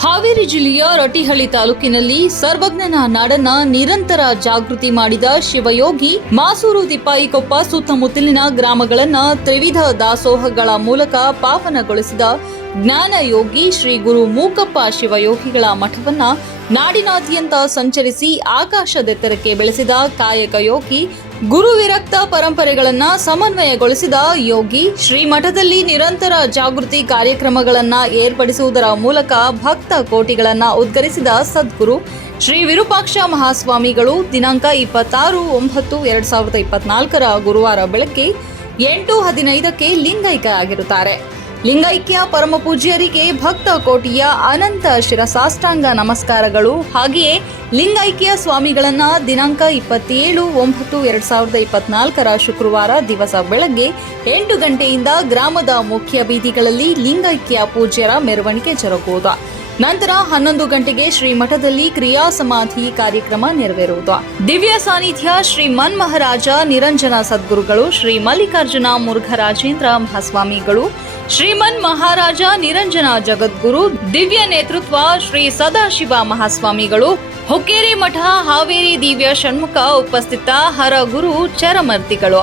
ಹಾವೇರಿ ಜಿಲ್ಲೆಯ ರಟಿಹಳ್ಳಿ ತಾಲೂಕಿನಲ್ಲಿ ಸರ್ವಜ್ಞನ ನಾಡನ್ನ ನಿರಂತರ ಜಾಗೃತಿ ಮಾಡಿದ ಶಿವಯೋಗಿ ಮಾಸೂರು ತಿಪ್ಪಾಯಿಕೊಪ್ಪ ಸುತ್ತಮುತ್ತಲಿನ ಗ್ರಾಮಗಳನ್ನು ತ್ರಿವಿಧ ದಾಸೋಹಗಳ ಮೂಲಕ ಪಾವನಗೊಳಿಸಿದ ಜ್ಞಾನಯೋಗಿ ಶ್ರೀ ಗುರು ಮೂಕಪ್ಪ ಶಿವಯೋಗಿಗಳ ಮಠವನ್ನ ನಾಡಿನಾದ್ಯಂತ ಸಂಚರಿಸಿ ಆಕಾಶದೆತ್ತರಕ್ಕೆ ಬೆಳೆಸಿದ ಕಾಯಕ ಯೋಗಿ, ಗುರು ವಿರಕ್ತ ಪರಂಪರೆಗಳನ್ನ ಸಮನ್ವಯಗೊಳಿಸಿದ ಯೋಗಿ ಶ್ರೀ ಮಠದಲ್ಲಿ ನಿರಂತರ ಜಾಗೃತಿ ಕಾರ್ಯಕ್ರಮಗಳನ್ನ ಏರ್ಪಡಿಸುವುದರ ಮೂಲಕ ಭಕ್ತ ಕೋಟಿಗಳನ್ನ ಉದ್ಗರಿಸಿದ ಸದ್ಗುರು, ಶ್ರೀ ವಿರೂಪಾಕ್ಷ ಮಹಾಸ್ವಾಮಿಗಳು ದಿನಾಂಕ ಇಪ್ಪತ್ತಾರು ಒಂಬತ್ತು ಎರಡ್ ಸಾವಿರದ ಇಪ್ಪತ್ನಾಲ್ಕರ ಗುರುವಾರ ಬೆಳಗ್ಗೆ ಎಂಟು ಹದಿನೈದಕ್ಕೆ ಲಿಂಗೈಕ ಆಗಿರುತ್ತಾರೆ ಲಿಂಗೈಕ್ಯ ಪರಮ ಪೂಜ್ಯರಿಗೆ ಭಕ್ತ ಕೋಟಿಯ ಅನಂತ ಶಿರಸಾಷ್ಟಾಂಗ ನಮಸ್ಕಾರಗಳು. ಹಾಗೆಯೇ ಲಿಂಗೈಕ್ಯ ಸ್ವಾಮಿಗಳನ್ನ ದಿನಾಂಕ ಇಪ್ಪತ್ತೇಳು ಒಂಬತ್ತು ಎರಡ್ ಸಾವಿರದ ಇಪ್ಪತ್ನಾಲ್ಕರ ಶುಕ್ರವಾರ ದಿವಸ ಬೆಳಗ್ಗೆ ಎಂಟು ಗಂಟೆಯಿಂದ ಗ್ರಾಮದ ಮುಖ್ಯ ಬೀದಿಗಳಲ್ಲಿ ಲಿಂಗೈಕ್ಯ ಪೂಜ್ಯರ ಮೆರವಣಿಗೆ ಜರುಗುವುದು. ನಂತರ ಹನ್ನೊಂದು ಗಂಟೆಗೆ ಶ್ರೀಮಠದಲ್ಲಿ ಕ್ರಿಯಾ ಸಮಾಧಿ ಕಾರ್ಯಕ್ರಮ ನೆರವೇರುವುದು. ದಿವ್ಯ ಸಾನ್ನಿಧ್ಯ ಶ್ರೀ ಮನ್ಮಹಾರಾಜ ನಿರಂಜನ ಸದ್ಗುರುಗಳು ಶ್ರೀ ಮಲ್ಲಿಕಾರ್ಜುನ ಮುರುಘರಾಜೇಂದ್ರ ಮಹಾಸ್ವಾಮಿಗಳು ಶ್ರೀಮನ್ ಮಹಾರಾಜ ನಿರಂಜನ ಜಗದ್ಗುರು, ದಿವ್ಯ ನೇತೃತ್ವ ಶ್ರೀ ಸದಾಶಿವ ಮಹಾಸ್ವಾಮಿಗಳು, ಹುಕ್ಕೇರಿ ಮಠ, ಹಾವೇರಿ ದಿವ್ಯ ಷಣ್ಮುಖ ಉಪಸ್ಥಿತ ಹರ ಗುರು ಚರಮರ್ತಿಗಳು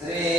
three